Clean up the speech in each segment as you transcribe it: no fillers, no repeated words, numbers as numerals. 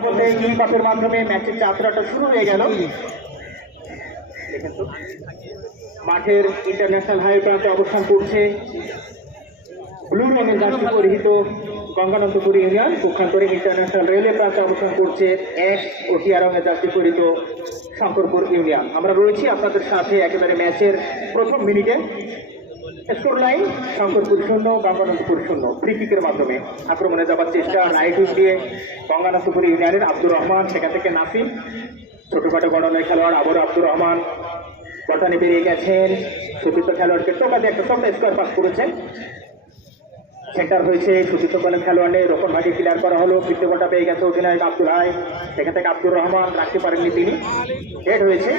বলতে এই পাপের মাধ্যমে ম্যাচের যাত্রাটা শুরু হয়ে গেল। মাঠের ইন্টারন্যাশনাল হাই প্রান্তে অবস্থান করছে ব্লু রঙের জার্সি পরিহিত গঙ্গানন্দপুর ইউনিয়ন, পক্ষান্তরে ইন্টারন্যাশনাল রেলওয়ে প্রান্তে অবস্থান করছে অ্যাশ ও টিয়া রঙের জার্সি পরিহিত শঙ্করপুর ইউনিয়ন। আমরা রয়েছি আপনাদের সাথে একেবারে ম্যাচের প্রথম মিনিটে। Score line Shankarpur 0, Ganganandapur 0। Free কিকের মাধ্যমে আক্রমণে যাবার চেষ্টা নাইট উইক দিয়ে গঙ্গানন্দপুর ইউনিয়নের আব্দুর রহমান, সেখান থেকে নাসিম, ছোটখাটো গণনায় খেলোয়াড় আবারও আব্দুর রহমান বটানে বেরিয়ে গেছেন। সুচিত্র খেলোয়াড়কে টোকাতে একটা ছোট্ট স্কোয়ার পাস করেছেন। সেন্টার হয়েছে সুচিত্র কলের খেলোয়াড়ে রোপণ ভাগে ক্লিয়ার করা হলো। বৃত্তটা পেয়ে গেছে অধিনায়ক আব্দুল হাই, সেখান থেকে আব্দুর রহমান রাখতে পারেননি, তিনি হেড হয়েছে।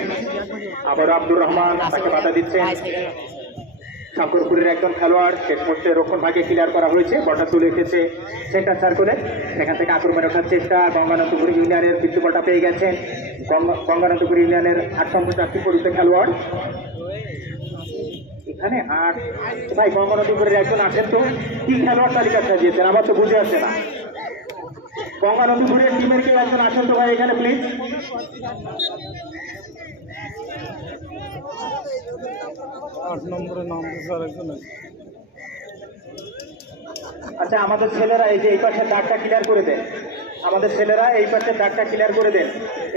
আবারও আব্দুর রহমান তাকে বাধা দিচ্ছেন শঙ্করপুরের একজন খেলোয়াড়। শেষ মুহূর্তে রক্ষণ ভাগে ক্লিয়ার করা হয়েছে, বলটা তুলে এসেছে সেন্টার সার্কেলে, সেখান থেকে আক্রমণে ওঠার চেষ্টা। গঙ্গানন্দপুর ইউনিয়নের বৃত্তটা পেয়ে গেছেন গঙ্গানন্দপুর ইউনিয়নের 8 নম্বর জার্সি পরিহিত খেলোয়াড়। এখানে 8 ভাই গঙ্গানন্দপুরের একজন আছেন, তো কি খেলোয়াড় তালিকা সাজিয়েছেন আমার তো বুঝে আসছে না। গঙ্গানন্দপুরের টিমের কেউ একজন আছেন তো ভাই এখানে প্লিজ। আচ্ছা, আমাদের ছেলেরা এই যে এই পাশে দাগটা ক্লিয়ার করে দেন, আমাদের ছেলেরা এই পাশে দাগটা ক্লিয়ার করে দেন।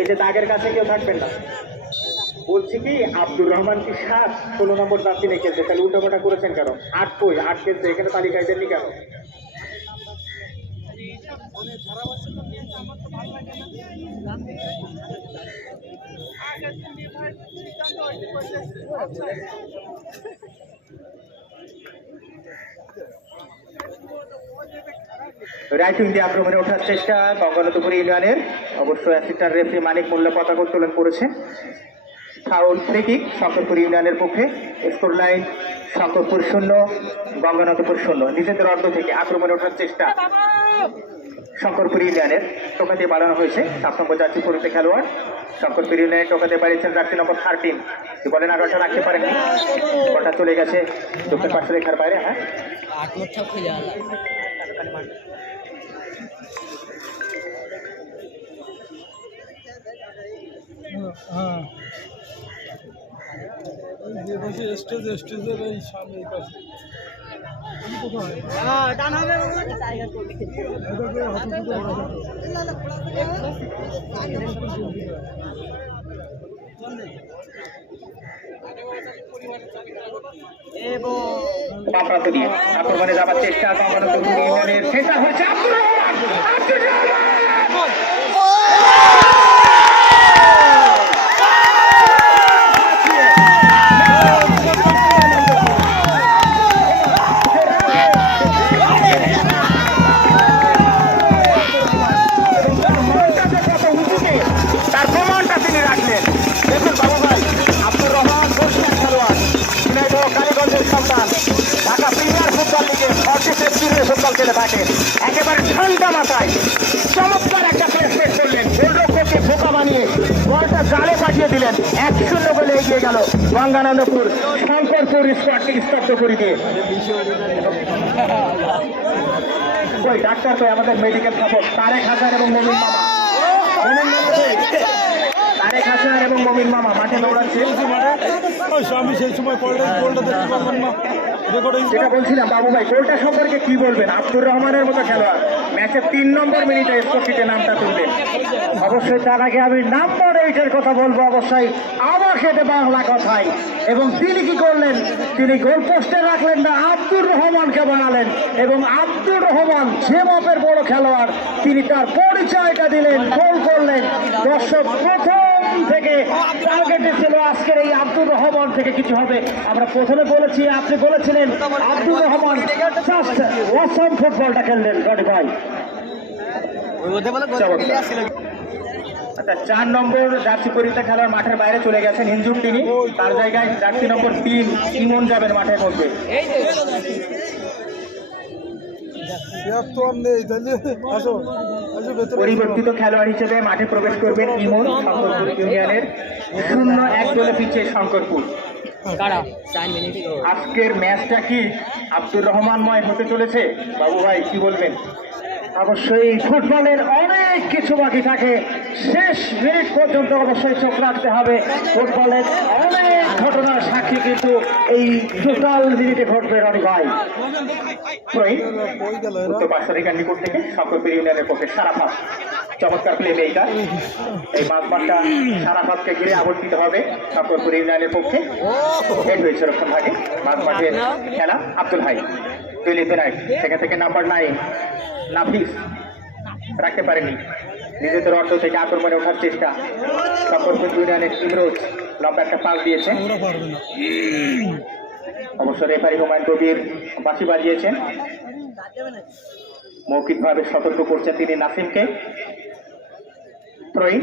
এই যে দাগের কাছে কেউ থাকবেন না। বলছি কি, আব্দুর রহমান কি 7 16 নম্বর জার্সি নিয়ে খেলছে, তাহলে উল্টাপাল্টা করেছেন কেন? 8 কই 8 খেলছে, এখানে তালিকায় দেননি কেন? রাইটিং দিয়ে আক্রমণে ওঠার চেষ্টা গঙ্গানন্দপুর ইউনিয়নের। অবশ্যই অ্যাসিস্ট্যান্ট রেফারি মানিক মোল্লা পতাকা উত্তোলন করেছে। ফাউল, ফ্রি কিক শঙ্করপুর ইউনিয়নের পক্ষে। Score line Shankarpur 0, Ganganandapur 0। নিজেদের অর্ধ থেকে আক্রমণে ওঠার চেষ্টা শঙ্করপুর ইউনিয়নের। টোকাতে বাড়ানো হয়েছে 7 নম্বর জার্সি পরিহিত খেলোয়াড়। শঙ্করপুর ইউনিয়নের টোকাতে বাড়িয়েছেন জার্সি নম্বর 13। বলেন আগাটা রাখতে পারেননি, বলটা চলে গেছে দক্ষিণ পার্শ্ব রেখার বাইরে। হ্যাঁ, স্টেজের এই সামনে আক্রমণে যাবার চেষ্টা গঙ্গানন্দপুর ইউনিয়নের। সেটা হয়েছে আব্দুর রহমান। তার প্রমাণটা তিনি রাখলেন। দেখুন বাবু ভাই, আব্দুর রহমান বর্ষিয়ান খেলোয়াড়, কালীগঞ্জের সন্তান, ঢাকা প্রিমিয়ার ফুটবল লিগে 40 ফুটবল খেলে থাকেন। একেবারে ঠান্ডা মাথায় চমৎকার একটা প্লেস করলেন, গোলরক্ষককে বোকা বানিয়ে বলটা জালে পাঠিয়ে দিলেন। 1-0 গোলে এগিয়ে গেল গঙ্গানন্দপুর শঙ্করপুর স্কোয়াডকে স্তব্ধ করে দিয়ে। ওই ডাক্তার তো আমাদের মেডিকেল সাপোর্ট তারেক হাসান এবং মমিন মামা, তারেক হাসান এবং মমিন মামা মাঠে দৌড়াচ্ছে। আমি সেই সময় গোলটা দেখতে পারবেন না, যেটা বলছিলাম বাবু ভাই, গোলটা সম্পর্কে কি বলবেন? আব্দুর রহমানের মতো খেলোয়াড় ম্যাচের 3 নম্বর মিনিটে স্কোরশিটে নামটা তুললেন। অবশ্যই তার আগে আমি নাম্বার 8-এর কথা বলবো, অবশ্যই আমার সেটা বাংলা কথাই। এবং তিনি কি করলেন? তিনি গোল পোস্টে রাখলেন না, আব্দুর রহমানকে বানালেন। এবং আব্দুর রহমান যে মাপের বড় খেলোয়াড়, তিনি তার পরিচয়টা দিলেন, গোল করলেন। দর্শক প্রথম থেকে টার্গেটে ছিল আজকের এই আব্দুর রহমান থেকে কিছু হবে। আমরা প্রথমে বলেছি, আপনি বলেছিলেন আব্দুর রহমান অসম ফুটবলটা খেললেন গড ভাই। আচ্ছা, 4 নম্বর জার্সি পরিহিত খেলোয়াড় মাঠের বাইরে চলে গেছেন, হিঞ্জুর তিনি। তার জায়গায় জার্সি নম্বর 3 ইমন যাবেন মাঠের মধ্যে। পরিবর্তিত খেলোয়াড় হিসেবে মাঠে প্রবেশ করবেন ইমন। শঙ্করপুর ইউনিয়নের 0-1 গোলে পিছিয়ে শঙ্করপুর। আজকের ম্যাচটা কি আব্দুর রহমানময় হতে চলেছে? বাবু ভাই কি বলবেন? অবশ্যই ফুটবলের অনেক কিছু বাকি থাকে, শেষ মিনিট পর্যন্ত অবশ্যই চোখ রাখতে হবে। ফুটবলের অনেক ঘটনার সাক্ষী কিন্তু এই টোটাল মিনিটে ঘটবে রনি ভাই। উত্তর পাঁচশালিকার নিকট থেকে শঙ্করপুর ইউনিয়নের পক্ষে সারাফাত, চমৎকার প্লে মেকার। এই মাঝমাঠটা সারাফাতকে ঘিরে আবর্তিত হবে শঙ্করপুর ইউনিয়নের পক্ষে। হেড হয়েছে রক্ষণ ভাগে মাঝমাঠের খেলা। আব্দুল হাই তুলি পেনাই, সেখান থেকে নাম্বার 9 নাফিস রাখতে পারেনি, নিজেদের অর্থ থেকে আক্রমণে ওঠার চেষ্টা। শঙ্করপুর ইউনিয়নের ইমরোজ লম্বা একটা পাস দিয়েছে। অবশ্য রেফারি হুমায়ুন কবির বাঁশি বাজিয়েছেন, মৌখিকভাবে সতর্ক করছেন তিনি নাসিমকে। থ্রোইং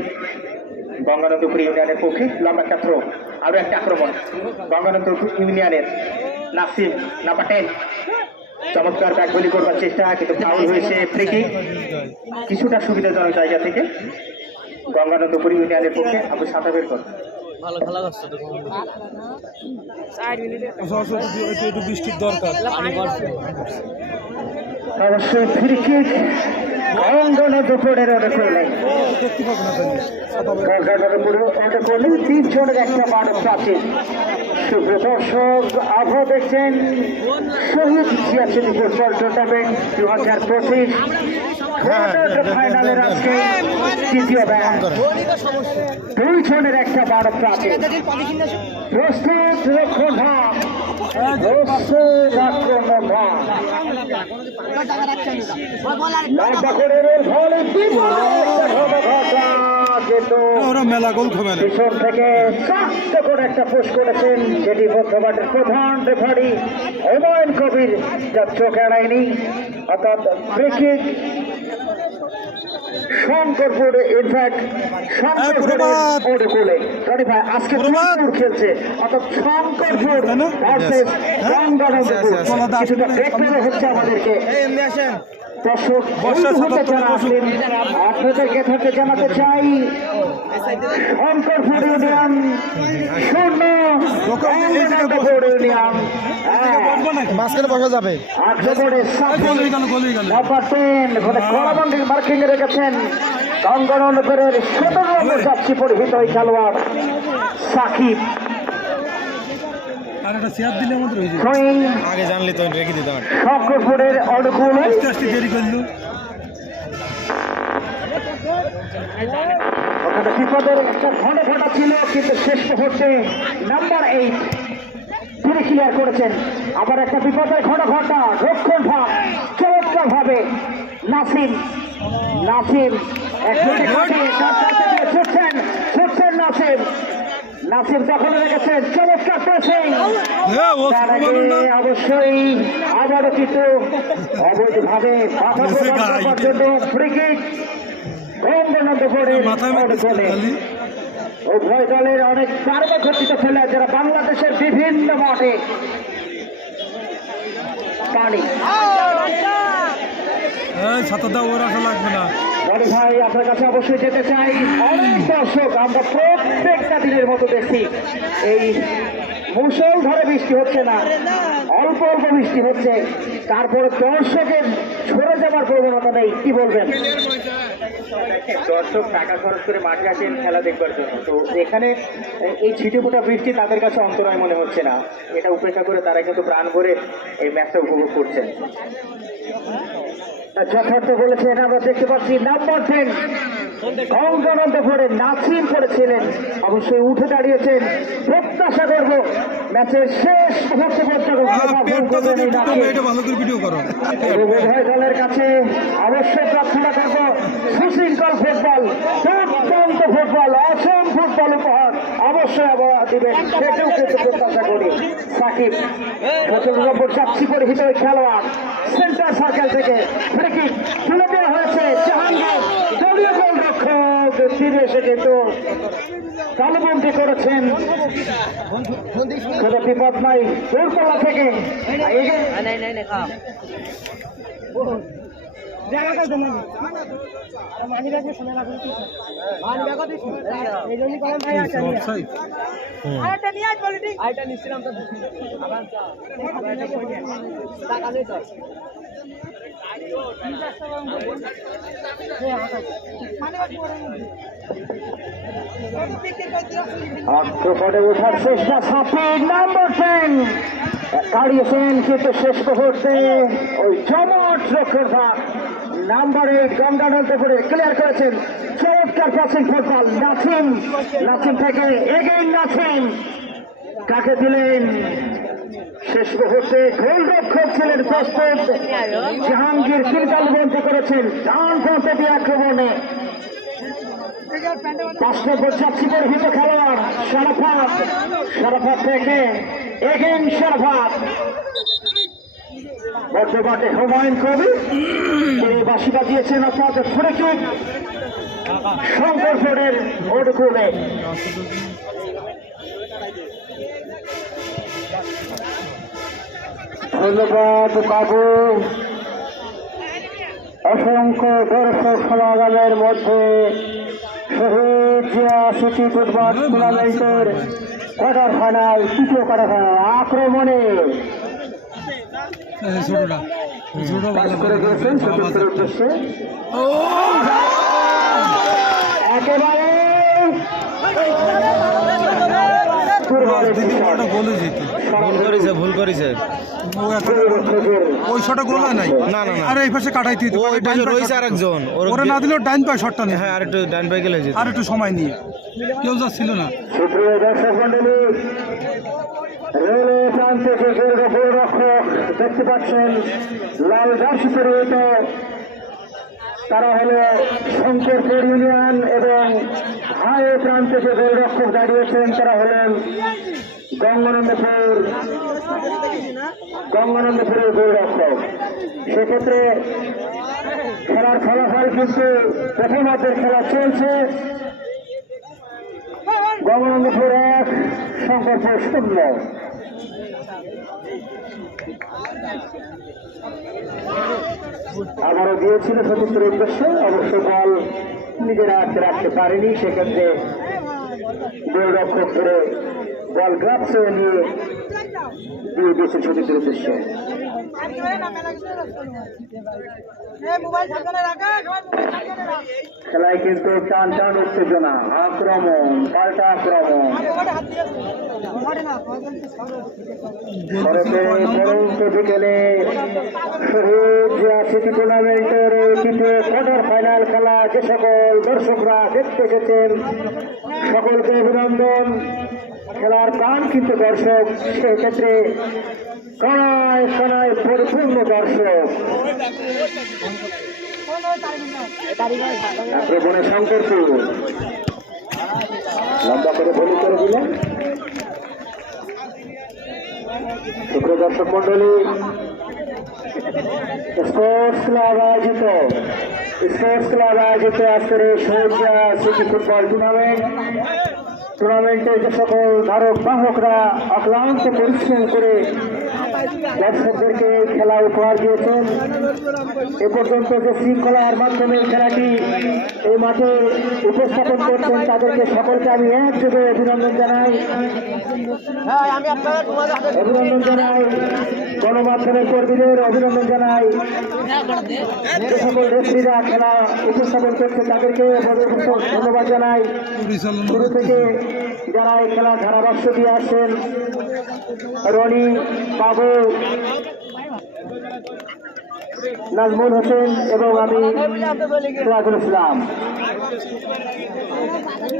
গঙ্গানন্দপুর ইউনিয়নের পক্ষে লম্বা একটা থ্রো, আরো একটা আক্রমণ গঙ্গানন্দপুর ইউনিয়নের। নাসিম নাম্বার 10 চমৎকার ব্যাট বলি করবার চেষ্টা, কিন্তু ফাউল হয়েছে। ফ্রি কিক কিছুটা সুবিধাজনক জায়গা থেকে গঙ্গানন্দপুর ইউনিয়নের পক্ষে। আবু সাতাবের কর ভালো খেলা করছে তো একটু বৃষ্টির দরকার। অবশ্যই ফ্রি কিক গঙ্গানন্দপুরের অনুকূলে। দেখতে পাবো না গঙ্গানন্দপুরের অনুকূলে 3 জনের একটা মানব প্রাচীর। সুপ্রদর্শক আবহাওয়া দেখছেন শহীদ জিয়াসিন ফুটবল টুর্নামেন্ট 2025 ফাইনালের আজকে তৃতীয় ম্যাচ। 2 জনের একটা মানব প্রাচীর। প্রস্তুত রক্ষণ ভাগ, প্রস্তুত আক্রমণ ভাগ। লম্বা করে ভলে ওরা মেলা গোল খাবে না। পিছন থেকে চারটে করে একটা পুশ করেছেন, যেটি মধ্যমাঠের প্রধান রেফারি হুমায়ুন কবির যার চোখ এড়ায়নি। অর্থাৎ ফ্রি কিক শঙ্করপুর, ইনফ্যাক্ট শঙ্করপুরের অনুকূলে। রনি ভাই আজকে দুপুর খেলছে, অর্থাৎ শঙ্করপুর ভার্সেস গঙ্গানন্দপুর। কিছুটা দেখতে হচ্ছে আমাদেরকে। দর্শক যারা আসলেন আপনাদেরকে থেকে জানাতে চাই, শঙ্করপুর ইউনিয়ন 0, গঙ্গানন্দপুর ইউনিয়ন মাঝখানে বসা যাবে। মার্কিং এ রেখেছেন গঙ্গানন্দপুরের 17 নম্বর যাত্রী পরিহিত ওই খেলোয়াড় সাকিব। আর একটা চেয়ার দিলে আমাদের হয়ে যাবে। আগে জানলে তো রেখে দিতাম। শঙ্করপুরের অনুকূলে আস্তে আস্তে দেরি করলো। ওখানে বিপদের একটা ঘটা ছিল, কিন্তু শেষ মুহূর্তে নাম্বার 8 তিনি ক্লিয়ার করেছেন। আবার একটা বিপদের ঘটা রক্ষণ ভাগ চমৎকার ভাবে নাসিম ছুটছেন নাসিম দখলে রেখেছেন। চমৎকার প্রেসিং, অবশ্যই আবারও কিন্তু অবৈধভাবে জন্য ফ্রি কিক গঙ্গানন্দপুরের অনুকূলে। উভয় দলের অনেক সার্বঘটিত খেলা, যারা বাংলাদেশের বিভিন্ন মাঠে পানি। ছাতা ওরা লাগবে না। রনি ভাই আপনার কাছে অবশ্যই যেতে চাই। অনেক দর্শক আমরা প্রত্যেকটা দিনের মতো দেখছি, এই মুষলধারে বৃষ্টি হচ্ছে না, অল্প অল্প বৃষ্টি হচ্ছে, তারপরে দর্শকের সরে যাবার প্রবণতা নেই। কি বলবেন? দর্শক টাকা খরচ করে মাঠে আসেন খেলা দেখবার জন্য, তো এখানে এই ছিটে ফোটা বৃষ্টি তাদের কাছে অন্তরায় মনে হচ্ছে না। এটা উপেক্ষা করে তারা কিন্তু প্রাণ ভরে এই ম্যাচটা উপভোগ করছেন। যথার্থ বলেছেন, আমরা দেখতে পাচ্ছি নাম্বার 10 গঙ্গানন্দপুরে নাসিম করেছিলেন, অবশ্যই উঠে দাঁড়িয়েছেন। প্রত্যাশা করব ম্যাচের শেষ মুহূর্তে উভয় দলের কাছে অবশ্যই প্রার্থনা করব সুশৃঙ্খল ফুটবল, দুর্দান্ত ফুটবল, অসম ফুটবল উপহার অবশ্যই দিবেন, সেটাও কিন্তু প্রত্যাশা করি। সাকিব 17 নম্বর যাত্রী পরিহিত ওই খেলোয়াড় সেন্টার সার্কেল থেকে ফ্রি কিক তুলে দেওয়া হয়েছে। জাহাঙ্গীর দলীয় গোলরক্ষক ফিরে এসে কিন্তু তালবন্দি করেছেন। কোনো বিপদ নাই, দূরতলা থেকে অক্টোপরে ওঠার চেষ্টা সাপির নাম্বার 10 দাঁড়িয়েছেন কিন্তু শেষ মুহূর্তে ওই জমট রক্ষক নাম্বার 8 গঙ্গানন্দপুরে ক্লিয়ার করেছেন। চমৎকার পাসিং ফুটবল নাসিম থেকে এগেইন নাসিম কাকে দিলেন শেষ মুহূর্তে গোলরক্ষক ছিলেন প্রস্তুত জাহাঙ্গীর চিন্তালবন্দি করেছেন ডান প্রান্তে দিয়ে আক্রমণে 5 নম্বর জার্সি পরিহিত খেলোয়াড় শারাফাত থেকে এগেইন শারাফাত বর্তমানে হুমায়ুন কবির তিনি বাঁশি বাজিয়েছেন অর্থাৎ ফ্রি কিক শঙ্করপুরের অনুকূলে। ধন্যবাদ বাবু। অসংখ্য দর্শক সমাগমের মধ্যে শহীদ জিয়া সিটি ফুটবল টুর্নামেন্টের কোয়ার্টার ফাইনাল তৃতীয় কোয়ার্টার ফাইনাল আক্রমণে কাজ করে গিয়েছেন সতীর্থের উদ্দেশ্যে একেবারে ভুল করেছে ওই শটটা গোল হয় নাই। না না না আরে এই পাশে কাটাই তুই ওইটা রয়েছে আরেকজন ওরা না দিলেও ডাইন পায় শটটা নেই। হ্যাঁ আর একটু ডান পায়ে গেলে আর একটু সময় নিয়ে কেউ যাচ্ছিল না। সুপ্রিয় দর্শক মন্ডলী রেলওয়ে প্রান্ত থেকে গোলরক্ষক দেখতে পাচ্ছেন লাল জার্সি পরিহিত তারা হলো শঙ্করপুর ইউনিয়ন এবং হাই প্রান্তে যে গোলরক্ষক দাঁড়িয়েছেন তারা হলেন গঙ্গানন্দপুরের গোলরক্ষক। সেক্ষেত্রে খেলার ফলাফল কিন্তু প্রথমার্ধের খেলা চলছে গঙ্গানন্দপুর 1 শঙ্করপুর 0। আবারও দিয়েছিল সতীর্থের উদ্দেশ্যে অবশ্য বল নিজেরা রাখতে পারেনি সেক্ষেত্রে গোলরক্ষক ধরে বল গ্রাফসে নিয়ে দিয়ে দিয়েছে সতীর্থের উদ্দেশ্যে। খেলায় কিন্তু টান টান উত্তেজনা আক্রমণ পাল্টা আক্রমণ বিকেলে শহীদ জিয়া সিটি টুর্নামেন্টের এই তৃতীয় কোয়ার্টার ফাইনাল খেলা যে সকল দর্শকরা দেখতে এসেছেন সকলকে অভিনন্দন। খেলার প্রাণ কিন্তু দর্শক সেক্ষেত্রে কণায় কণায় পরিপূর্ণ দর্শক। আক্রমণে শঙ্করপুর লম্বা করে বলি করে দিলেন। সুপ্রিয় দর্শক মন্ডলী স্পোর্টস ক্লাব আয়োজিত আজকের এই শহীদ জিয়া সিটি ফুটবল টুর্নামেন্টের যে সকল ধারক বাহকরা অক্লান্ত পরিশ্রম করে দর্শকদেরকে খেলা উপহার দিয়েছেন এ পর্যন্ত যে শৃঙ্খলার মাধ্যমে খেলাটি এই মাঠে উপস্থাপন করছেন তাদেরকে সকলকে আমি একযোগে অভিনন্দন জানাই। গণমাধ্যমের কর্মীদের অভিনন্দন জানাই। যে সকল রেফারিরা খেলা উপস্থাপন করছে তাদেরকে ধন্যবাদ জানাই। শুরু থেকে যারা এই খেলা ধারাভাষ্য দিয়ে আসছেন রনি, বাবু, নাজমুল হোসেন এবং আমি সিরাজুল ইসলাম।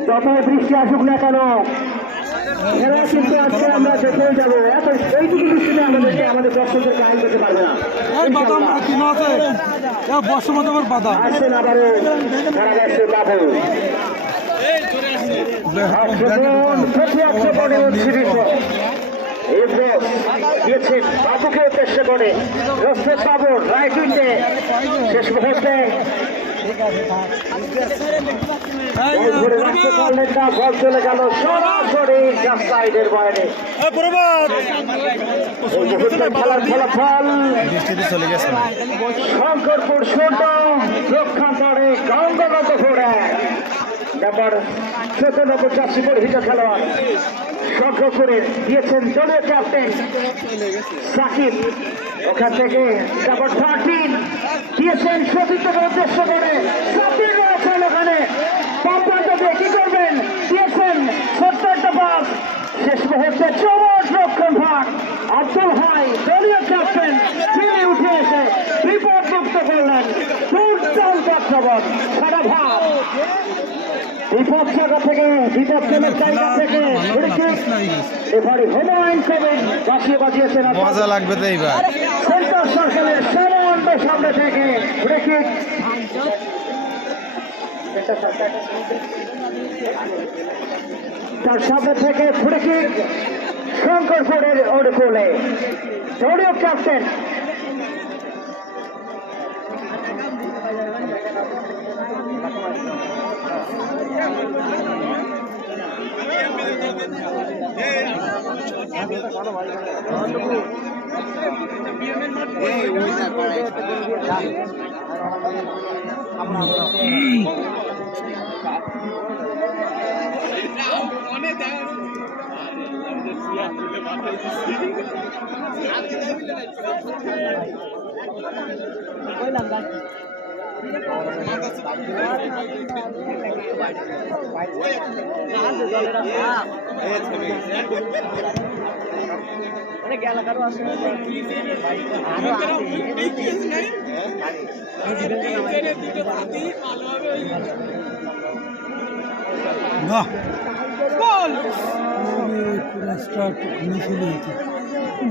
যতই বৃষ্টি আসুক না কেন খেলা কিন্তু আজকে আমরা দেখে যাবো। এত এইটুকু বৃষ্টিতে আমাদের দর্শকদেরকে আইন করতে পারবে না। আসছেন আবারও ধারাভাষ্যে বাবু বাবুকে উদ্দেশ্য করে বাবু রাইট উইন্ডে শেষ মুহূর্তে বল চলে গেল সরাসরি সাইডের বাইরে। খেলার ফলাফল চলে গেছে শঙ্করপুর 0 রক্ষান্তরে গঙ্গানন্দপুর 1। নাম্বার 14 জার্সি পরিহিত খেলোয়াড় সংগ্রহ করে দিয়েছেন দলীয় ক্যাপ্টেন সাকিব। ওখান থেকে নাম্বার 13 দিয়েছেন সতীর্থকে উদ্দেশ্য করে সাকিব রয়েছেন ওখানে পাম্পাটাকে কি করবেন দিয়েছেন 70টা পাস। শেষ মুহূর্তে চমৎ রক্ষণ ভাগ আব্দুল হাই দলীয় ক্যাপ্টেন তিনি উঠে এসে বিপদ মুক্ত করলেন। দুর্দান্ত আক্রমণ সারা ভাব বিপদ জায়গা থেকে বিপজ্জনক জায়গা থেকে এবারে হুমায়ুন কবির বাজিয়েছেন মজা লাগবে তো এইবার। সেন্টার সার্কেলের সামান্য সামনে থেকে ব্রেকিং তার সামনে থেকে ব্রেকিং শঙ্করপুরের অনুকূলে দলীয় ক্যাপ্টেন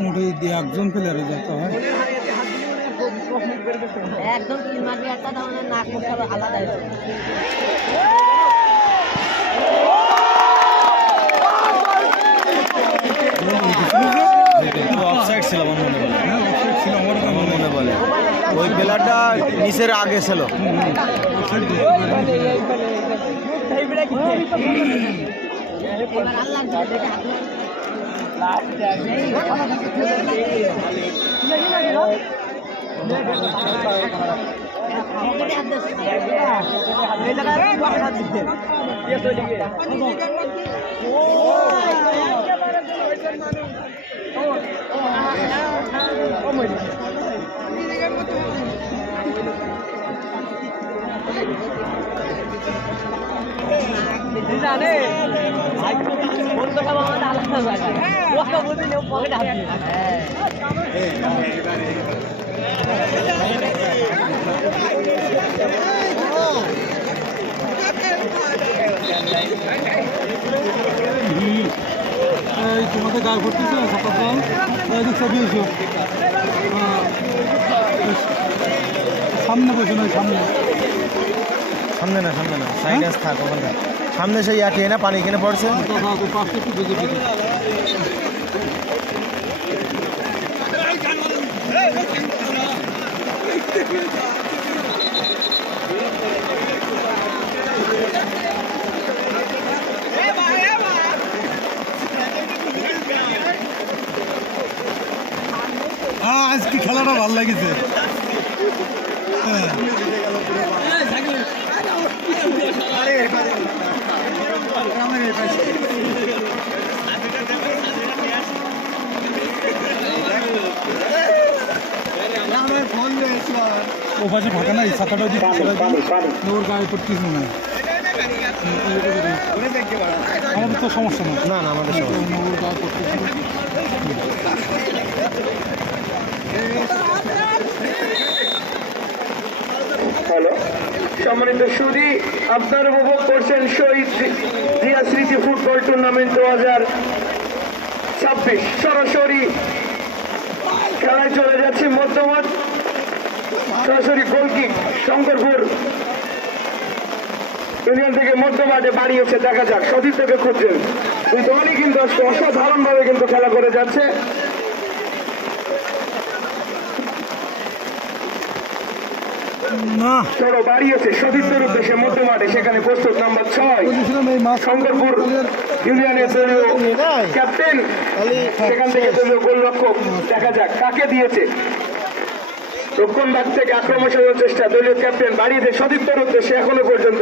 মোটে দিয়ে একজন প্লেয়ারে যেতে হয়। একদম তিন মাসে একটা মানে নাক মুখ আলাদা অফসাইড ছিল আমার মনে বলে। ছিল আমার মনে বলে ওই প্লেয়ারটা নিচের আগে ছিল। তোমাদের গায়ে ভর্তিছে না সকাল দিয়েছ সামনে বসে নয় সামনে সামনে না সাইডে থাক ওখানে সামনে সেই আটে না পানি কিনে পড়ছে। পাঁচটা একটু বেঁধে দিতে আজকে খেলাটা ভালো লাগেছে। ও পাশে ফাঁকা নাই ছাতাটা দিকে ওর গায়ে পড়তেছে না। আমাদের তো সমস্যা নেই। না আমাদের সমস্যা ওর গায়ে পড়তেছে। হ্যালো সম্মানিত সুধী, আপনারা উপভোগ করছেন শহীদ জিয়া স্মৃতি ফুটবল টুর্নামেন্ট 2026 সরাসরি খেলায় চলে যাচ্ছে মধ্যমাঠ সরাসরি গোলকিক শঙ্করপুর ইউনিয়ন থেকে মধ্যমাঠে বাড়িয়েছে। দেখা যাক সতীর্থকে খুঁজছেন দুই দলই কিন্তু অসাধারণ ভাবে কিন্তু খেলা করে যাচ্ছে। না চলো বাড়িয়েছে সতীর্থের উদ্দেশ্যে মধ্যমাঠে, সেখানে প্রস্তুত নাম্বার 6 শঙ্করপুর ইউনিয়নের দলীয় ক্যাপ্টেন, সেখান থেকে দলীয় গোলরক্ষক। দেখা যাক কাকে দিয়েছে। রক্ষণ ভাগ থেকে আক্রমণ সাজানোর চেষ্টা, দলীয় ক্যাপ্টেন বাড়িয়ে দিয়ে সতীর্থের উদ্দেশ্যে এখনো পর্যন্ত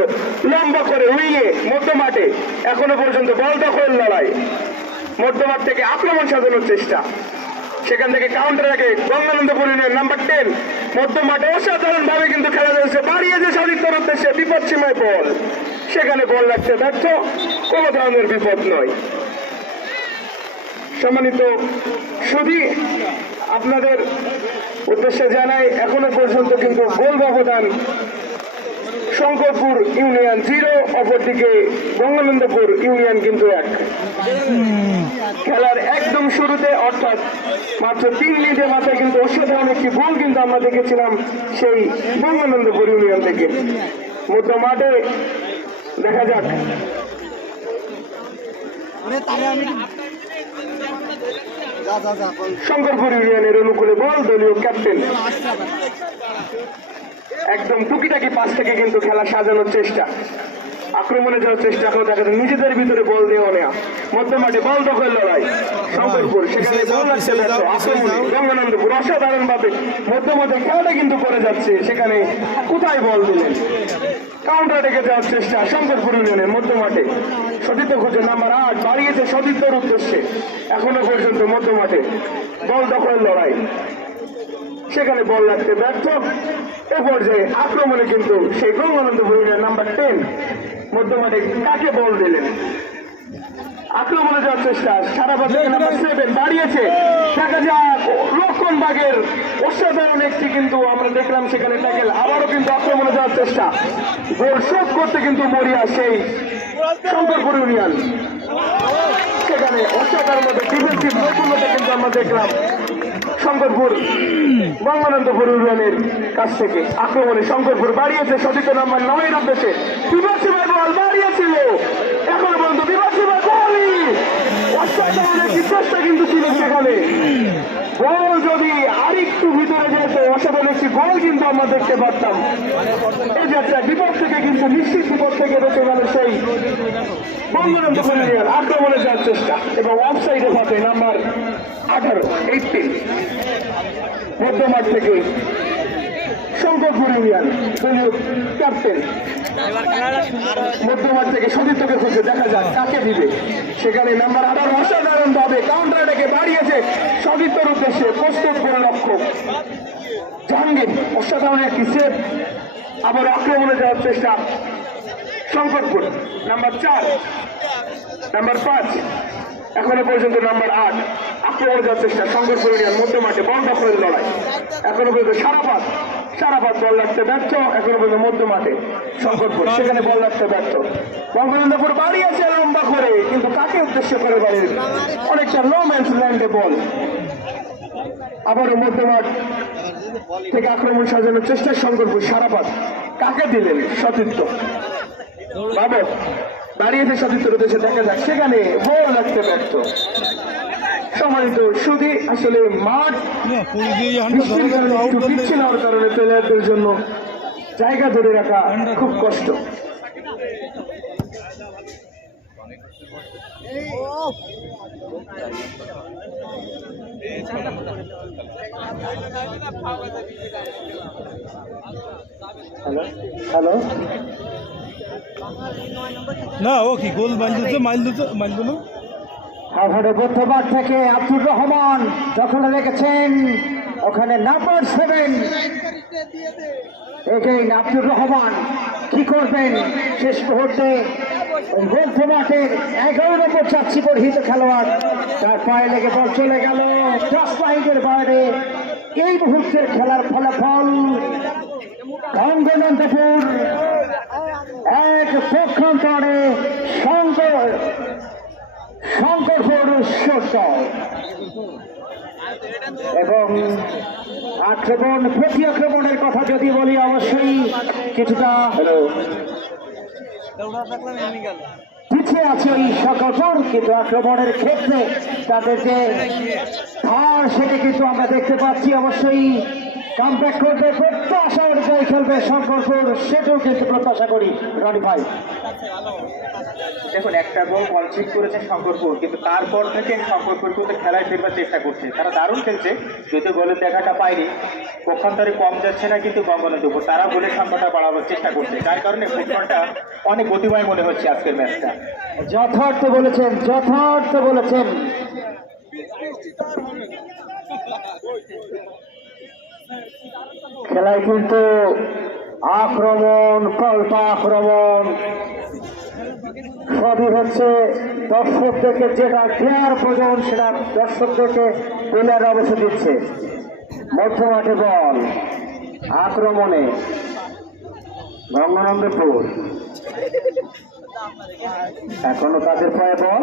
লম্বা করে উইংয়ে মধ্য মাঠে এখনো পর্যন্ত বল দখল লড়াই, মধ্যমাঠ থেকে আক্রমণ সাজানোর চেষ্টা, সেখান থেকে কাউন্টার আগে গঙ্গানন্দপুর ইউনিয়ন নাম্বার 10 মধ্য মাঠে অসাধারণ ভাবে কিন্তু খেলা চলছে, বাড়িয়েছে সতীর্থের উদ্দেশ্যে বিপদ সীমায় বল, সেখানে বল লাগছে ব্যর্থ, কোনো ধরনের বিপদ নয়। সম্মানিত শুধু আপনাদের উদ্দেশ্যে জানাই এখনো পর্যন্ত কিন্তু গোল ব্যবধান শঙ্করপুর ইউনিয়ন 0, অপরদিকে গঙ্গানন্দপুর ইউনিয়ন কিন্তু 1। খেলার একদম শুরুতে অর্থাৎ মাত্র 3 মিনিটের মাথায় কিন্তু অসাধারণ একটি গোল কিন্তু আমরা দেখেছিলাম সেই গঙ্গানন্দপুর ইউনিয়ন থেকে। মধ্য মাঠে দেখা যাক শঙ্করপুর ইউনিয়নের অনুকূলে বল, দলীয় ক্যাপ্টেন একদম টুকিটাকি পাশ থেকে কিন্তু খেলা সাজানোর চেষ্টা, আক্রমণে যাওয়ার চেষ্টা এখন দেখা যায় নিজেদের ভিতরে বল দেওয়া নেওয়া, মধ্য মাঠে বল দখল লড়াই শঙ্করপুর, সেখানে বল লাগছে ব্যর্থ, আক্রমণে গঙ্গানন্দপুর অসাধারণ ভাবে মধ্য মাঠে খেলাটা কিন্তু করে যাচ্ছে, সেখানে কোথায় বল দিলেন, কাউন্টার রেখে যাওয়ার চেষ্টা শঙ্করপুর ইউনিয়নের মধ্য মাঠে, সতীর্থ খুঁজে নাম্বার 8 বাড়িয়েছে সতীর্থের উদ্দেশ্যে এখনো পর্যন্ত মধ্য মাঠে বল দখল লড়াই, সেখানে বল লাগতে ব্যর্থ, এ পর্যায়ে আক্রমণে কিন্তু সেই গঙ্গানন্দপুর ইউনিয়ন নাম্বার 10 মধ্য মাঠে কাকে বল দিলেন, আক্রমণে যাওয়ার চেষ্টা সারা বছর নাম্বার 7 বাড়িয়েছে, দেখা যাক লক্ষণ বাগের অসাধারণ একটি কিন্তু আমরা দেখলাম সেখানে ট্যাকেল, আবারও কিন্তু আক্রমণে যাওয়ার চেষ্টা, গোল শোধ করতে কিন্তু মরিয়া সেই শঙ্করপুর ইউনিয়ন, সেখানে অসাধারণ মধ্যে ডিফেন্সিভ নৈপুণ্যতা কিন্তু আমরা দেখলাম শঙ্করপুর গঙ্গানন্দপুর ইউনিয়নের কাছ থেকে। আক্রমণে শঙ্করপুর বাড়িয়েছে সতীর্থ নাম্বার 9 উদ্দেশ্যে, বিভাসীভাই বল বাড়িয়েছিল, এখনো পর্যন্ত বিভাসীভাই বলই অসাধারণ একটি চেষ্টা কিন্তু ছিল সেখানে, বল যদি আরেকটু ভিতরে যেত অসাধারণ একটি গোল কিন্তু আমরা দেখতে পারতাম। এই যে একটা বিপদ থেকে কিন্তু নিশ্চিত বিপদ থেকে বেঁচে গেল সেই গঙ্গানন্দপুর ইউনিয়ন, আক্রমণে যাওয়ার চেষ্টা এবং অফসাইডে ফাটে নাম্বার 18 মধ্যমাঠ থেকে শঙ্করপুর ইউনিয়ন দলীয় ক্যাপ্টেন মধ্যমাঠ থেকে সতীর্থকে খুঁজে দেখা যাক কাকে দিবে, সেখানে নাম্বার 18 অসাধারণ ভাবে কাউন্টার রেখে বাড়িয়েছে সতীর্থের উদ্দেশ্যে, প্রস্তুত করে রক্ষক জাহাঙ্গীর অসাধারণ একটি সেভ, আবার আক্রমণে যাওয়ার চেষ্টা শঙ্করপুর নাম্বার 4 নাম্বার 5 এখনো পর্যন্ত নাম্বার 8 আক্রমণে যাওয়ার চেষ্টা শঙ্করপুর ইউনিয়ন মধ্য মাঠে বল দখলের লড়াই, এখনো পর্যন্ত সারাপাত বল লাগতে ব্যর্থ, এখনো পর্যন্ত মধ্য মাঠে শঙ্করপুর, সেখানে বল লাগতে ব্যর্থ, গঙ্গানন্দপুর বাড়িয়েছে লম্বা করে কিন্তু কাকে উদ্দেশ্য করে বাড়ি অনেকটা লো ম্যানস ল্যান্ডে বল, আবারও মধ্যমাঠ থেকে আক্রমণ সাজানোর চেষ্টা শঙ্করপুর, সারাপাত কাকে দিলেন সতীর্থ বাবর দাঁড়িয়েছে সতীর্থের উদ্দেশ্যে দেখা যাক সেখানে বল লাগতে ব্যর্থ। সম্মানিত শুধু আসলে মাঠ একটু পিছিয়ে হওয়ার কারণে প্লেয়ারদের জন্য জায়গা ধরে রাখা খুব কষ্ট। হ্যালো না ও কি গোল মাইল দিল হাওড়া মধ্যমাঠ থেকে আব্দুর রহমান দখলে রেখেছেন, ওখানে নাম্বার 7 এগেইন আব্দুর রহমান কি করবেন শেষ মুহূর্তে মধ্যমাঠের 11 নম্বর চাচ্ছি পরিহিত খেলোয়াড় তার পায়ে লেগে বল চলে গেল 10 লাইনের বাইরে। এই মুহূর্তের খেলার ফলাফল গঙ্গানন্দপুর 1 পক্ষান্তরে শঙ্করপুর 17 এবং প্রতি আক্রমণের কথা যদি বলি অবশ্যই কিছুটা পিছিয়ে আছে এই শঙ্করপুর, কিন্তু আক্রমণের ক্ষেত্রে তাদের যে ধার সেটা কিন্তু আমরা দেখতে পাচ্ছি অবশ্যই কামব্যাক করবে, প্রত্যাশা অনুযায়ী খেলবে শঙ্করপুর, সেটাও কিন্তু প্রত্যাশা করি রনি ভাই। দেখুন একটা গোল কনসিড করেছে শঙ্করপুর, কিন্তু তারপর থেকে শঙ্করপুর কিন্তু খেলায় ফেরবার চেষ্টা করছে। তারা দারুণ খেলছে, যদিও গোলের দেখাটা পায়নি। পক্ষান্তরে কম যাচ্ছে না কিন্তু বঙ্গবন্ধুপুর, তারা গোলের সংখ্যাটা বাড়াবার চেষ্টা করছে, যার কারণে ফুটবলটা অনেক গতিময় মনে হচ্ছে আজকের ম্যাচটা। যথার্থ বলেছেন, যথার্থ বলেছেন। খেলায় কিন্তু আক্রমণ, পাল্টা আক্রমণ সবই হচ্ছে দর্শকদেরকে যেটা দেওয়ার প্রয়োজন সেটা দর্শকদেরকে প্লেয়ার অবশ্য দিচ্ছে। মধ্যমাঠে বল, আক্রমণে গঙ্গানন্দপুর, এখনো তাদের পায়ে বল।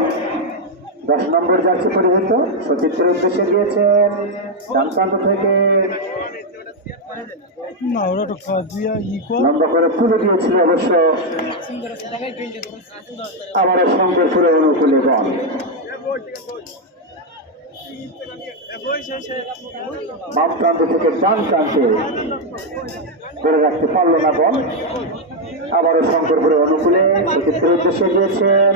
10 নম্বর যাচ্ছে পরিহিত, সচিত্রের উদ্দেশ্যে দিয়েছেন ডান প্রান্ত থেকে না ওরা তো কাজিয়া ইকুয়াল লম্বা করে তুলে দিয়েছিল অবশ্য। আবারও শঙ্করপুরের অনুকূলে বল, বাম প্রান্ত থেকে ডান প্রান্তে ধরে রাখতে পারলো না বল। আবারও শঙ্করপুরের অনুকূলে সচিত্রের উদ্দেশ্যে দিয়েছেন।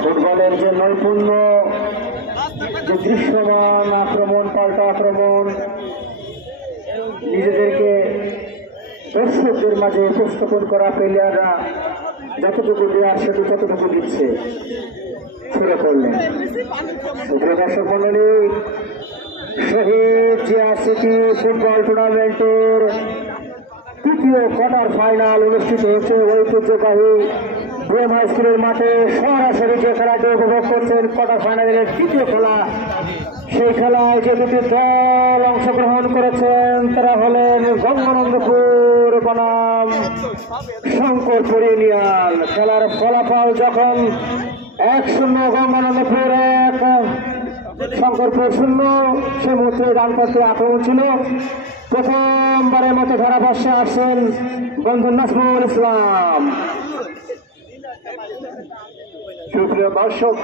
ফুটবলের যে নৈপুণ্য, যে দৃশ্যমান আক্রমণ, পাল্টা আক্রমণ, নিজেদেরকে দর্শকদের মাঝে উপস্থাপন করা প্লেয়াররা যতটুকু দেওয়ার সেটু ততটুকু দিচ্ছে। ছুড়ে পড়লেন দর্শক মন্ডলী, শহীদ জিয়া সিটি ফুটবল টুর্নামেন্টের তৃতীয় কোয়ার্টার ফাইনাল অনুষ্ঠিত হচ্ছে ঐতিহ্যবাহী বিএম হাই স্কুলের মাঠে। সরাসরি যে খেলাটি উপভোগ করছেন কোয়ার্টার ফাইনালের তৃতীয় খেলা, সেই খেলায় যে দুটি দল অংশগ্রহণ করেছেন তারা হলেন গঙ্গানন্দপুর বনাম শঙ্করপুর ইউনিয়ন। খেলার ফলাফল যখন 1-0 গঙ্গানন্দপুর 1 শঙ্করপুর 0, সে মুহূর্তে ডান প্রান্তে আক্রমণ ছিল। প্রথমবারের মতো ধারাভাষ্যে আসেন বন্ধু নাজমুল ইসলাম। সুপ্রিয় দর্শক,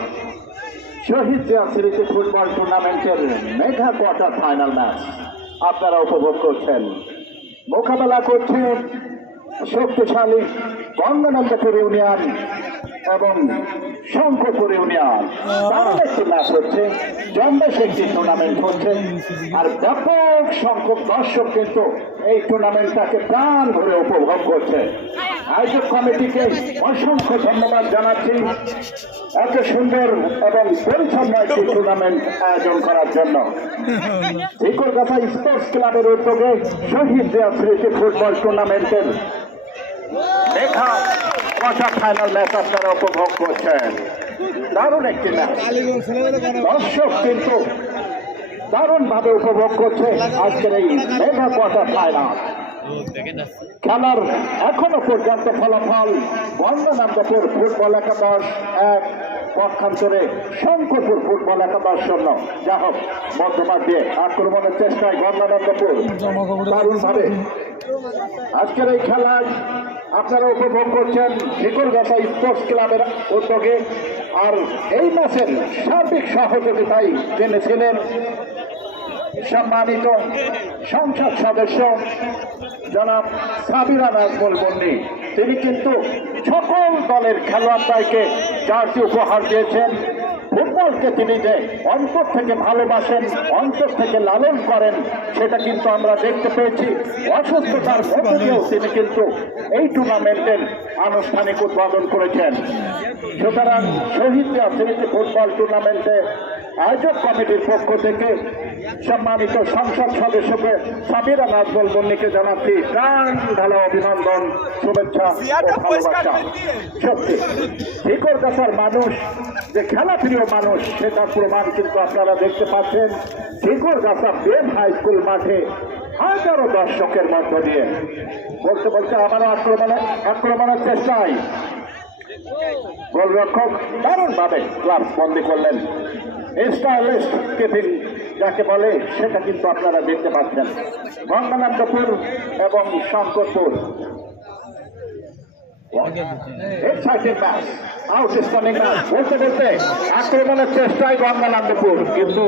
শহীদ জিয়া স্মৃতি ফুটবল টুর্নামেন্টের মেগা কোয়ার্টার ফাইনাল ম্যাচ আপনারা উপভোগ করছেন। মোকাবেলা করছেন শক্তিশালী গঙ্গানন্দপুর ইউনিয়ন এবং শঙ্করপুর ইউনিয়ন। তাদের একটি ম্যাচ হচ্ছে, জম্বেশ একটি টুর্নামেন্ট হচ্ছে, আর ব্যাপক সংখ্যক দর্শক কিন্তু এই টুর্নামেন্টটাকে প্রাণ ভরে উপভোগ করছে। আয়োজক কমিটিকে অসংখ্য ধন্যবাদ জানাচ্ছি এত সুন্দর এবং পরিচ্ছন্ন একটি টুর্নামেন্ট আয়োজন করার জন্য। ঝিকরগাছা স্পোর্টস ক্লাবের উদ্যোগে শহীদ জিয়া স্মৃতি ফুটবল টুর্নামেন্টের দেখা কোয়ার্টার ফাইনাল ম্যাচ আপনারা উপভোগ করছেন। দারুণ একটি ম্যাচ, দর্শক কিন্তু দারুণ ভাবে উপভোগ করছে আজকের এই মেগা কোয়ার্টার ফাইনাল খেলার। এখনো পর্যন্ত ফলাফল গঙ্গানন্দপুর ফুটবল একাদশ 1, পক্ষান্তরে শঙ্করপুর ফুটবল একাদশ 0। যা হোক, মধ্যমাঠ দিয়ে আক্রমণের চেষ্টায় গঙ্গানন্দপুর দারুণ ভাবে আজকের এই খেলায় আপনারা উপভোগ করছেন ঝিকরগাছা স্পোর্টস ক্লাবের উদ্যোগে। আর এই ম্যাচের সার্বিক সহযোগিতায় যিনি ছিলেন সম্মানিত সংসদ সদস্য জনাব সাবিরা নাজমুল বন্নি, তিনি কিন্তু সকল দলের খেলোয়াড়দেরকে জার্সি উপহার দিয়েছেন। ফুটবলকে তিনি যে অন্তর থেকে ভালোবাসেন, অন্তর থেকে লালন করেন, সেটা কিন্তু আমরা দেখতে পেয়েছি। অসুস্থতার মধ্যে দিয়েও তিনি কিন্তু এই টুর্নামেন্টের আনুষ্ঠানিক উদ্বোধন করেছেন। সুতরাং শহীদ জিয়া স্মৃতি ফুটবল টুর্নামেন্টে আয়োজক কমিটির পক্ষ থেকে সম্মানিত সংসদ সদস্যকে সাবিরা নাজমুল বন্নিকে জানাচ্ছি প্রাণ ঢালা অভিনন্দন, শুভেচ্ছা ও ভালোবাসা। সত্যি ঝিকরগাছার মানুষ যে খেলাপ্রিয় মানুষ, সেটা প্রমাণ কিন্তু আপনারা দেখতে পাচ্ছেন ঝিকরগাছা বিএম হাই স্কুল মাঠে হাজারো দর্শকের মধ্য দিয়ে। বলতে বলতে আবারও আক্রমণের চেষ্টায় গোলরক্ষক দারুণভাবে গ্লাভস বন্দি করলেন। স্টাইলিশ কিপিং যাকে বলে, সেটা কিন্তু আপনারা দেখতে পাচ্ছেন। গঙ্গানন্দপুর এবং Shankarpur exciting match, outstanding match. বলতে বলতে আক্রমণের চেষ্টায় গঙ্গানন্দপুর, কিন্তু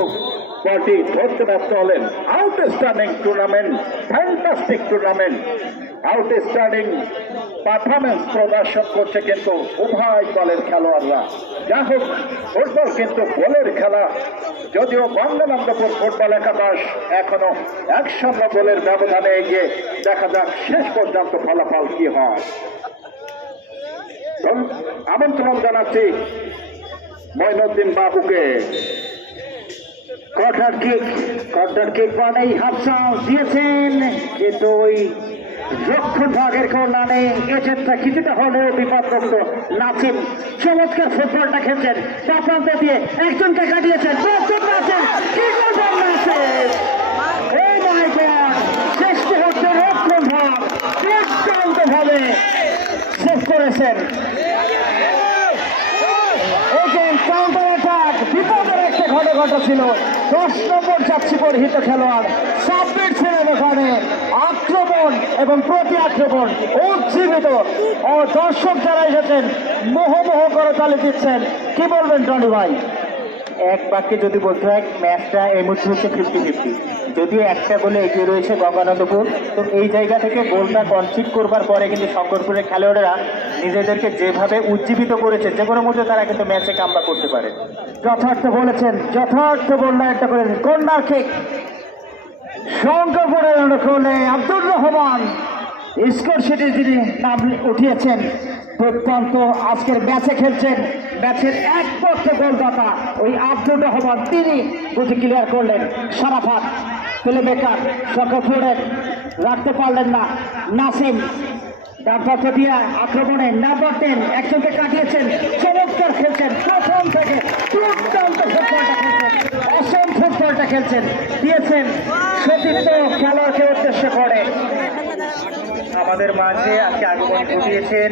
বলটি ধরতে ব্যর্থ হলেন। Outstanding tournament, fantastic tournament. Outstanding performance প্রদর্শন করছে কিন্তু উভয় দলের খেলোয়াড়রা। যা হোক, ফুটবল কিন্তু গোলের খেলা। যদিও বঙ্গবন্ধুপুর ফুটবল একাদশ এখনো 1-0 গোলের ব্যবধানে এগিয়ে। দেখা যাক শেষ পর্যন্ত ফলাফল কি হয়। আমন্ত্রণ জানাচ্ছি মঈনুদ্দিন বাবুকে। কর্নার কিক মানেই হাফসাও দিয়েছেন, কিন্তু ওই রক্ষণ ভাগের কল্যাণে এজেন্টটা কিছুটা হলেও বিপদগ্রস্ত। নাসিম চমৎকার ফুটবলটা খেলছেন, তা প্রান্ত দিয়ে একজনকে কাটিয়েছেন। শেষ মুহূর্তে রক্ষণ ভাগ দুর্দান্ত ভাবে শেষ করেছেন। বিপদের একটা ঘটনা ছিল। 10 নম্বর যাচ্ছি পরিহিত খেলোয়াড় সাবমিট ছিলেন ওখানে। আক্রমণ এবং প্রতি আক্রমণ উজ্জীবিত ও দর্শক যারা এসেছেন মোহমোহ করে তালি দিচ্ছেন। কি বলবেন টনি ভাই? এক বাক্যে যদি বলতে হয়, ম্যাচটা এই মুহূর্তে হচ্ছে 50-50। যদিও একটা গোলে এগিয়ে রয়েছে গঙ্গানন্দপুর, তো এই জায়গা থেকে গোলটা কনসিড করবার পরে কিন্তু শঙ্করপুরের খেলোয়াড়েরা নিজেদেরকে যেভাবে উজ্জীবিত করেছে, যে কোনো মুহূর্তে তারা কিন্তু ম্যাচে কামব্যাক করতে পারে। যথার্থ বলেছেন, যথার্থ বলটা করেছেন। কর্নার কিক শঙ্করপুরের অনুকূলে আব্দুর রহমান স্কোর শিটে যিনি নাম উঠিয়েছেন। দুর্দান্ত আজকের ম্যাচে খেলছেন। ম্যাচের একমাত্র গোলদাতা ওই আব্দুর রহমান, তিনি বুঝে ক্লিয়ার করলেন। সারাফাত প্লে মেকার শঙ্করপুরের রাখতে পারলেন না। নাসিম ডানপাশে দিয়ে আক্রমণে নাম্বার 10 একজনকে কাটিয়েছেন। চমৎকার খেলছেন প্রথম থেকে, দুর্দান্ত ফুটবলটা খেলছেন, অসম ফুটবলটা খেলছেন। দিয়েছেন সতীর্থ খেলোয়াড়কে উদ্দেশ্য করে। আমাদের মাঝে আজকে আগমন ঘটিয়েছেন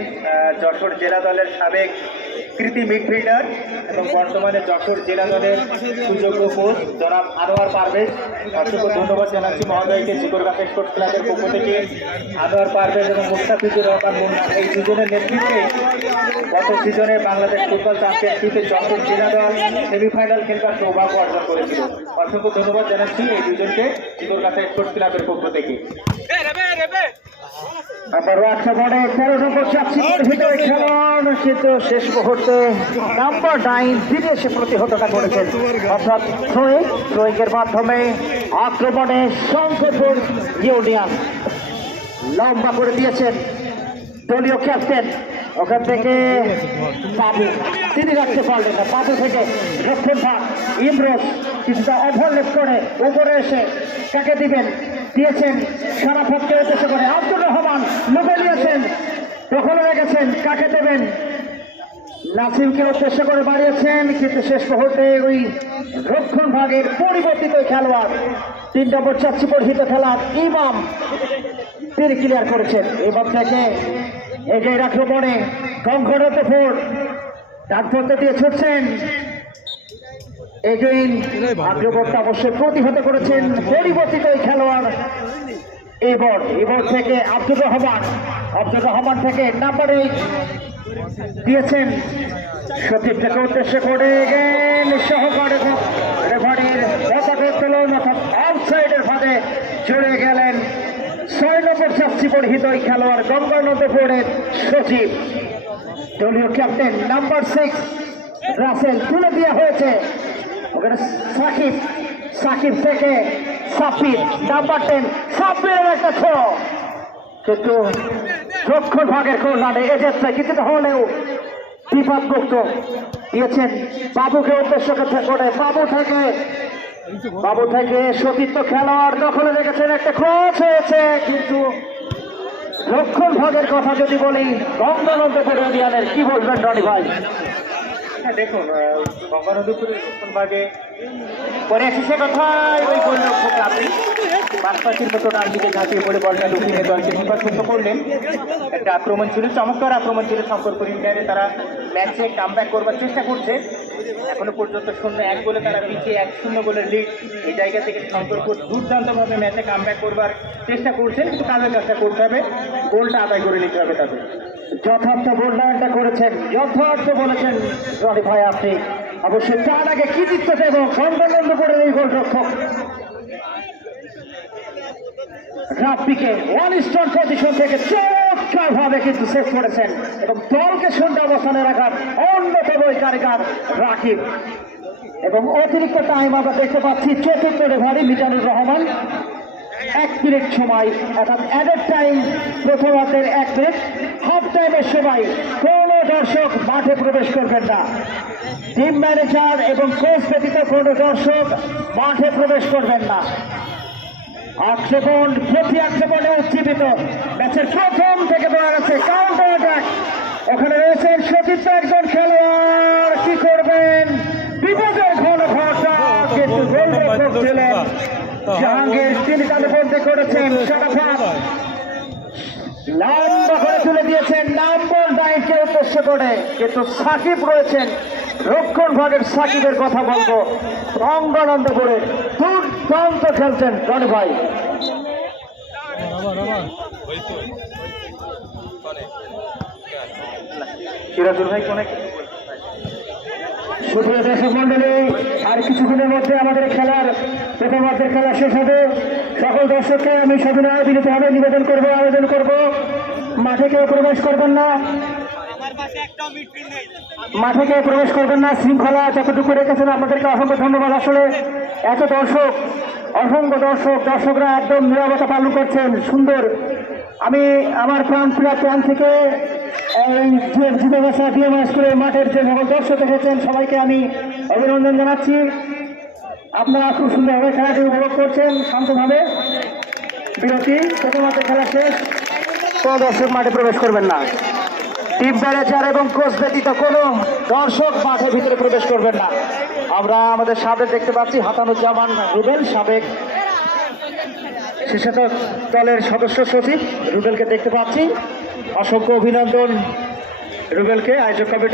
যশোর জেলা দলের সাবেক কৃতি মিডফিল্ডার এবং বর্তমানে যশোর জেলা দলের সুযোগ্য কোচ জনাব আনোয়ার পারভেজ। অসংখ্য ধন্যবাদ জানাচ্ছি মহোদয়কে জিকরগাছা স্পোর্টস ক্লাবের পক্ষ থেকে। আনোয়ার পারভেজ এবং মুস্তাফিজুর রহমান মুন্না, এই দুজনের নেতৃত্বে গত সিজনে বাংলাদেশ ফুটবল চ্যাম্পিয়নশিপে যশোর জেলা দল সেমিফাইনাল খেলবার সৌভাগ্য অর্জন করেছিল। অসংখ্য ধন্যবাদ জানাচ্ছি এই দুজনকে জিকরগাছা স্পোর্টস ক্লাবের পক্ষ থেকে। আবারও আক্রমণে 13 নম্বর যাচ্ছি পরিহিত খেলোয়াড়, কিন্তু শেষ মুহূর্তে নাম্বার 9 বিদেশে প্রতিহতটা করেছেন। অর্থাৎ থ্রোয়িংয়ের মাধ্যমে আক্রমণে শঙ্করপুর ইউনিয়ন লম্বা করে দিয়েছেন দলীয় ক্যাপ্টেন। ওখান থেকে বাবু, তিনি রাখতে পারলেন না। বাবু থেকে রক্ষণ ভাগ ইমরোজ কিছুটা ওভারলেপ করে উপরে এসে কাকে দিবেন, দিয়েছেন সারাফতকে উদ্দেশ্য করে। আব্দুর রহমান লুকে নিয়েছেন, দখল হয়ে গেছেন, কাকে দেবেন? নাসিমকে উদ্দেশ্য করে বাড়িয়েছেন, কিন্তু শেষ মুহূর্তে ওই রক্ষণ ভাগের পরিবর্তিত খেলোয়াড় 3 নম্বর চাচ্ছি পরিহিত খেলোয়াড় ইমাম, তিনি ক্লিয়ার করেছেন। এবার থেকে এগিয়ে আক্রমণে গঙ্গানন্দপুর ডাকপত্র দিয়ে ছুটছেন। এগেইন আক্রমণটা অবশ্যই প্রতিহত করেছেন পরিবর্তিত খেলোয়াড় এবার থেকে আব্দুর রহমান থেকে নাম্বার 8 দিয়েছেন সতীর্থকে উদ্দেশ্য করে। সহকারে রেফারির পতাকা উত্তোলন অর্থাৎ অফসাইডের ফাঁদে চলে গেলেন 6 নম্বর চাচ্ছি পরিহিত খেলোয়াড় গঙ্গানন্দপুরের সচিব, দলীয় ক্যাপ্টেন নাম্বার 6 রাসেল। তুলে দেওয়া হয়েছে ওখানে সাকিব থেকে সাফির, নাম্বার 10 সাফিরের একটা থ্রো, কিন্তু রক্ষণ ভাগের কল্যাণে এজেন্টটা কিছুটা হলেও বিপদমুক্ত দিয়েছেন বাবুকে উদ্দেশ্য করে। বাবু থেকে সতীর্থ খেলোয়াড় দখলে রেখেছেন, একটা ক্রস হয়েছে, কিন্তু রক্ষণ ভাগের কথা যদি বলি গঙ্গানন্দপুর ইউনিয়নের, কি বলবেন রনি ভাই? হ্যাঁ, দেখুন গঙ্গানন্দপুরের রক্ষণ ভাগে পরে আসি সে কথায় ওই গোলরক্ষক আপনি বাসপাতির মতো ডান দিকে ঝাঁপিয়ে পড়ে বলটা লুকিয়ে দলকে বিপদমুক্ত করলেন। একটা আক্রমণ ছিল, চমৎকার আক্রমণ ছিল শঙ্করপুর ইউনিয়নে। তারা ম্যাচে কামব্যাক করবার চেষ্টা করছে, এখনো পর্যন্ত 0-1 গোলে তারা পিছিয়ে 1-0 গোলের লিড। এই জায়গা থেকে শঙ্করপুর দুর্দান্তভাবে ম্যাচে কামব্যাক করবার চেষ্টা করছেন, কিন্তু কাজের কাজটা করতে হবে, গোলটা আদায় করে নিতে হবে তাদের। যথার্থ মূল্যায়নটা করেছেন, যথার্থ বলেছেন রনি ভাই আপনি। অবশ্যই তার আগে কৃতিত্ব দেব গঙ্গানন্দপুরের এই গোলরক্ষক রাব্বিকে ওয়ান স্টোন পজিশন থেকে চমৎকার ভাবে কিন্তু সেভ করেছেন এবং দলকে শূন্য অবস্থানে রাখার অন্যতম কারিগর রাকিব। এবং অতিরিক্ত টাইম আমরা দেখতে পাচ্ছি চতুর্থ রেফারি মিজানুর রহমান 1 মিনিট সময়, অর্থাৎ অ্যাডেড টাইম প্রথমার্ধের 1 মিনিট। হাফ টাইমের সময় কোনো দর্শক মাঠে প্রবেশ করবেন না। টিম ম্যানেজার এবং কোচ ব্যতীত কোনো দর্শক মাঠে প্রবেশ করবেন না। আক্রমণ প্রতি আক্রমণে উজ্জীবিত। ম্যাচের প্রথম থেকে বলা যাচ্ছে কাউন্টার অ্যাটাক। ওখানে রয়েছেন সতীর্থ একজন খেলোয়াড়, কি করবেন? বিপদের ঘন ঘটা কিন্তু গোলরক্ষক ছিলেন জাহাঙ্গীর, তিনি তাদের বন্দী করেছেন। শরাফত লম্বা করে তুলে দিয়েছেন নাম্বার 9 কে উদ্দেশ্য করে, কিন্তু সাকিব রয়েছেন রক্ষণ ভাগের। সাকিবের কথা বলবো, অঙ্গানন্দপুরে দুর্দান্ত খেলছেন রনি ভাই। সিরাজুল ভাই অনেক সুপ্রিয় দর্শক মন্ডলী, আর কিছুদিনের মধ্যে আমাদের খেলার প্রথমার্ধের খেলা শেষ হবে। সকল দর্শককে আমি সবিনয় বিনীতভাবে নিবেদন করবো, আবেদন করবো, মাঠে কেউ প্রবেশ করবেন না, মাঠে কেউ প্রবেশ করবেন না। শৃঙ্খলা যতটুকু রেখেছেন আপনাদেরকে অসংখ্য ধন্যবাদ। আসলে এত দর্শক, অসংখ্য দর্শকরা একদম নিরাপত্তা পালন করছেন, সুন্দর। আমি আমার প্রাণ থেকে এই জিতেবাসা ডিএমএস করে মাঠের যে সকল দর্শক এসেছেন সবাইকে আমি অভিনন্দন জানাচ্ছি। আপনারা খুব সুন্দরভাবে খেলাটি উপভোগ করছেন, শান্তভাবে। বিরতি, প্রথমার্ধের খেলা শেষ, কোনো দর্শক মাঠে প্রবেশ করবেন না। টিম ম্যানেজার এবং কোচ ব্যতীত কোনো দর্শক মাঠের ভিতরে প্রবেশ করবেন না। আমরা আমাদের সামনে দেখতে পাচ্ছি হাসানুজ্জামান রুবেল, সাবেক শীর্ষক দলের সদস্য সচিব রুবেলকে দেখতে পাচ্ছি। অসংখ্য অভিনন্দন রুবেলকে, আয়োজক কমিটি।